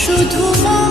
শুধু মা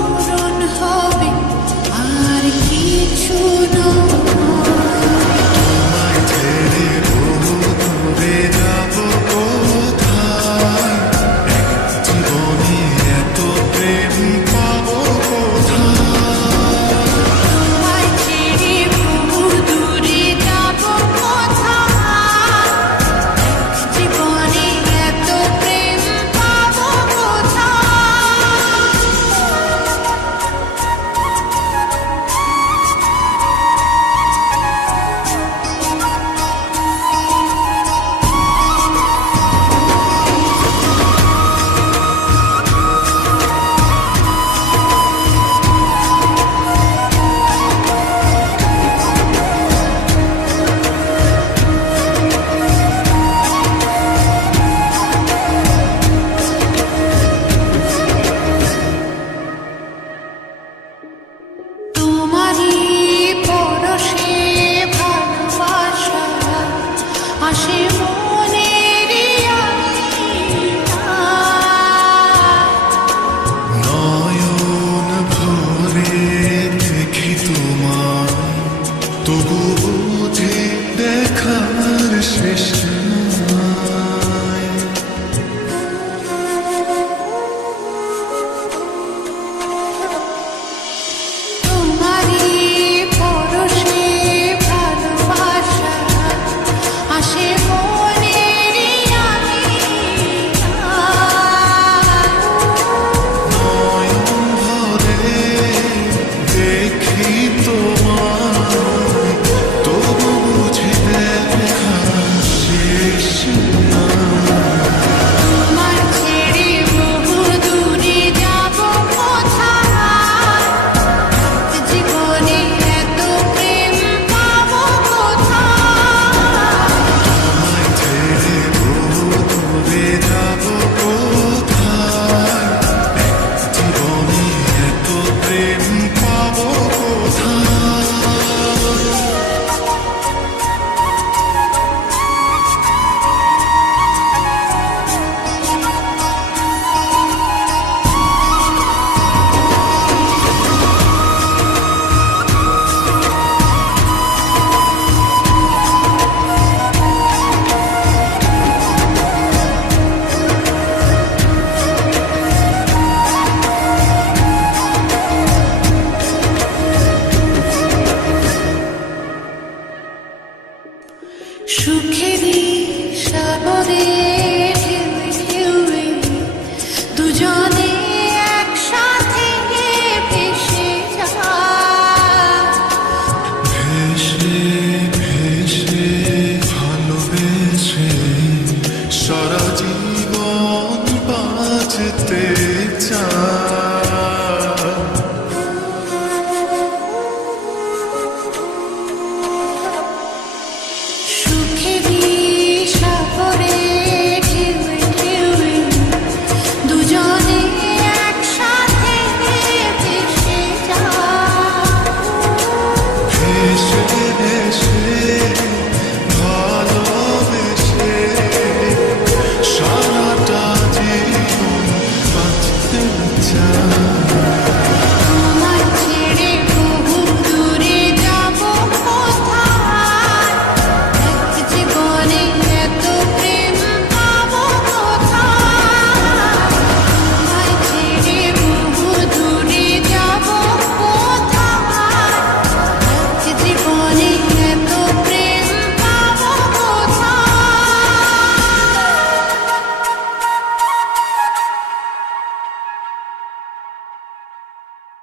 সুখেরি সাগরে দুজনে একসাথে ভেসে ভেসে ভেসে ভালোবেসে সারা জীবন বাঁচতে